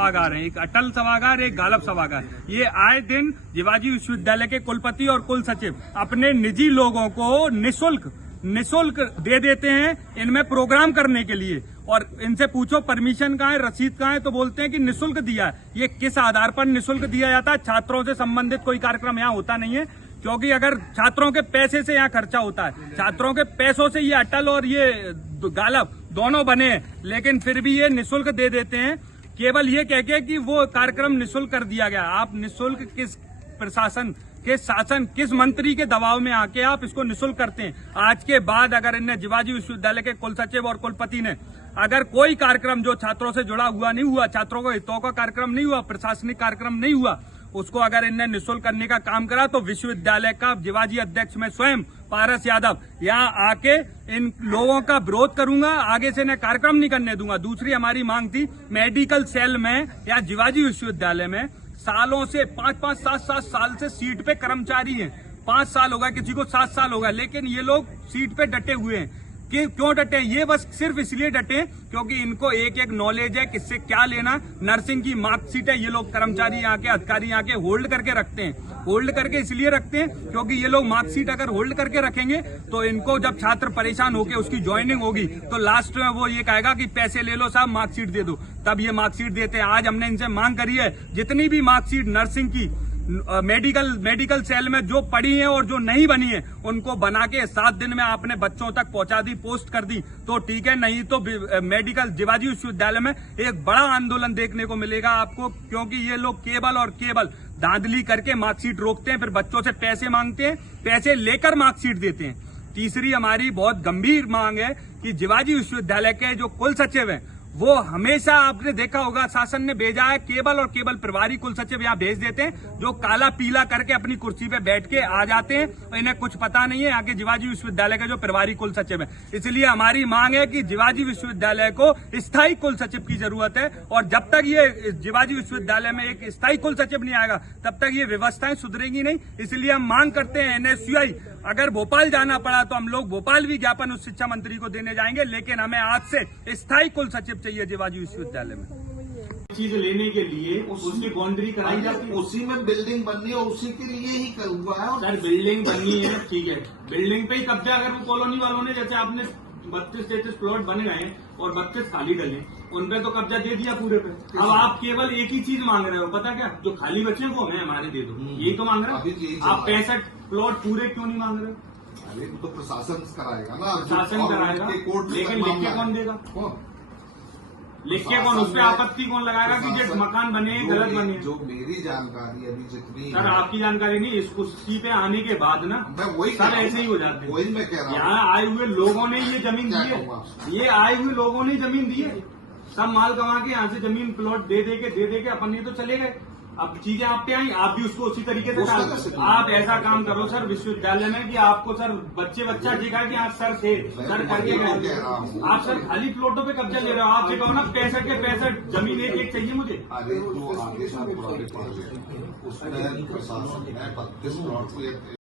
सभागार हैं, एक अटल सभागार, एक गालब सभागार। ये आए दिन जिवाजी विश्वविद्यालय के कुलपति और कुल सचिव अपने निजी लोगों को निःशुल्क दे देते हैं इनमें प्रोग्राम करने के लिए, और इनसे पूछो परमिशन कहाँ है, रसीद कहाँ है, तो बोलते हैं कि निःशुल्क दिया है। ये किस आधार पर निःशुल्क दिया जाता है? छात्रों से संबंधित कोई कार्यक्रम यहाँ होता नहीं है, क्योंकि अगर छात्रों के पैसे से यहाँ खर्चा होता है, छात्रों के पैसों से ये अटल और ये गालब दोनों बने हैं, लेकिन फिर भी ये निःशुल्क दे देते हैं, केवल ये कह के कि वो कार्यक्रम निःशुल्क कर दिया गया। आप निःशुल्क किस प्रशासन के शासन, किस मंत्री के दबाव में आके आप इसको निःशुल्क करते हैं? आज के बाद अगर इनने जिवाजी विश्वविद्यालय के कुल सचिव और कुलपति ने अगर कोई कार्यक्रम जो छात्रों से जुड़ा हुआ नहीं हुआ, छात्रों को हितों का कार्यक्रम नहीं हुआ, प्रशासनिक कार्यक्रम नहीं हुआ, उसको अगर इनने निःशुल्क करने का काम करा, तो विश्वविद्यालय का जिवाजी अध्यक्ष मैं स्वयं पारस यादव यहाँ आके इन लोगों का विरोध करूंगा, आगे से इन्हें कार्यक्रम नहीं करने दूंगा। दूसरी हमारी मांग थी, मेडिकल सेल में या जिवाजी विश्वविद्यालय में सालों से 5-5, 7-7 साल से सीट पे कर्मचारी हैं, 5 साल होगा, किसी को 7 साल होगा, लेकिन ये लोग सीट पे डटे हुए हैं। कि क्यों डटे? ये बस सिर्फ इसलिए डटे क्योंकि इनको एक नॉलेज है किससे क्या लेना। नर्सिंग की मार्कशीट है, ये लोग कर्मचारी यहाँ के, अधिकारी यहाँ के होल्ड करके रखते हैं। होल्ड करके इसलिए रखते हैं क्योंकि ये लोग मार्कशीट अगर होल्ड करके रखेंगे तो इनको जब छात्र परेशान होकर उसकी ज्वाइनिंग होगी तो लास्ट में वो ये कहेगा कि पैसे ले लो साहब, मार्कशीट दे दो, तब ये मार्कशीट देते हैं। आज हमने इनसे मांग करी है, जितनी भी मार्कशीट नर्सिंग की मेडिकल सेल में जो पड़ी है और जो नहीं बनी है उनको बना के 7 दिन में आपने बच्चों तक पहुंचा दी, पोस्ट कर दी तो ठीक है, नहीं तो मेडिकल जिवाजी विश्वविद्यालय में एक बड़ा आंदोलन देखने को मिलेगा आपको, क्योंकि ये लोग केवल धांधली करके मार्कशीट रोकते हैं, फिर बच्चों से पैसे मांगते हैं, पैसे लेकर मार्कशीट देते हैं। तीसरी हमारी बहुत गंभीर मांग है कि जिवाजी विश्वविद्यालय के जो कुल सचिव हैं वो हमेशा, आपने देखा होगा, शासन ने भेजा है केवल प्रभारी कुल सचिव यहाँ भेज देते हैं, जो काला पीला करके अपनी कुर्सी पे बैठ के आ जाते हैं और इन्हें कुछ पता नहीं है यहाँ के जिवाजी विश्वविद्यालय के जो प्रभारी कुल सचिव है। इसलिए हमारी मांग है कि जिवाजी विश्वविद्यालय को स्थायी कुल सचिव की जरूरत है, और जब तक ये जिवाजी विश्वविद्यालय में एक स्थायी कुल सचिव नहीं आएगा तब तक ये व्यवस्थाएं सुधरेंगी नहीं। इसलिए हम मांग करते हैं NSUI, अगर भोपाल जाना पड़ा तो हम लोग भोपाल भी ज्ञापन उस शिक्षा मंत्री को देने जाएंगे, लेकिन हमें आज से स्थायी कुल सचिव चाहिए जिवाजी विश्वविद्यालय में। चीज लेने के लिए उसकी बाउंड्री कराई जाती है, उसी में बिल्डिंग बननी है और उसी के लिए ही हुआ है। सर बिल्डिंग बननी है, ठीक है, बिल्डिंग पे ही कब्जा, अगर वो कॉलोनी वालों ने, जैसे आपने 32-33 प्लॉट बन गए और 32 खाली डले, उनपे तो कब्जा दे दिया पूरे पे। अब आप केवल एक ही चीज मांग रहे हो, पता क्या, जो खाली बचे वो हमें हमारे दे दो, यही तो मांग रहे हो आप। 65 प्लॉट पूरे क्यों नहीं मांग रहे हो? अरे तो प्रशासन कराएगा ना, प्रशासन कराएगा, लेकिन लिख के कौन देगा? लिख के कौन, उस पर आपत्ति कौन लगाएगा कि जो मकान बने गलत बने? जो मेरी जानकारी अभी जितनी, सर आपकी जानकारी नहीं, इस कुर्सी पे आने के बाद ना मैं वही सर ऐसे ही हो जाते हैं। वही मैं कह रहा हूँ, यहाँ आए हुए लोगों ने ये जमीन दी है, ये आए हुए लोगों ने जमीन दी है, सब माल कमा के यहाँ से जमीन प्लॉट दे के अपन नहीं तो चले गए। अब चीजें आप पे आई, आप भी उसको उसी तरीके से आप ऐसा काम करो सर विश्वविद्यालय में कि आपको सर बच्चा दिखा कि आप सर थे, सर करके गए, आप सर खाली प्लॉटों पे कब्जा ले रहे हो। आप कहो ना 65 के 65 जमीन एक चाहिए मुझे। अरे जो आगे उसमें प्रशासन है 32 प्लॉट को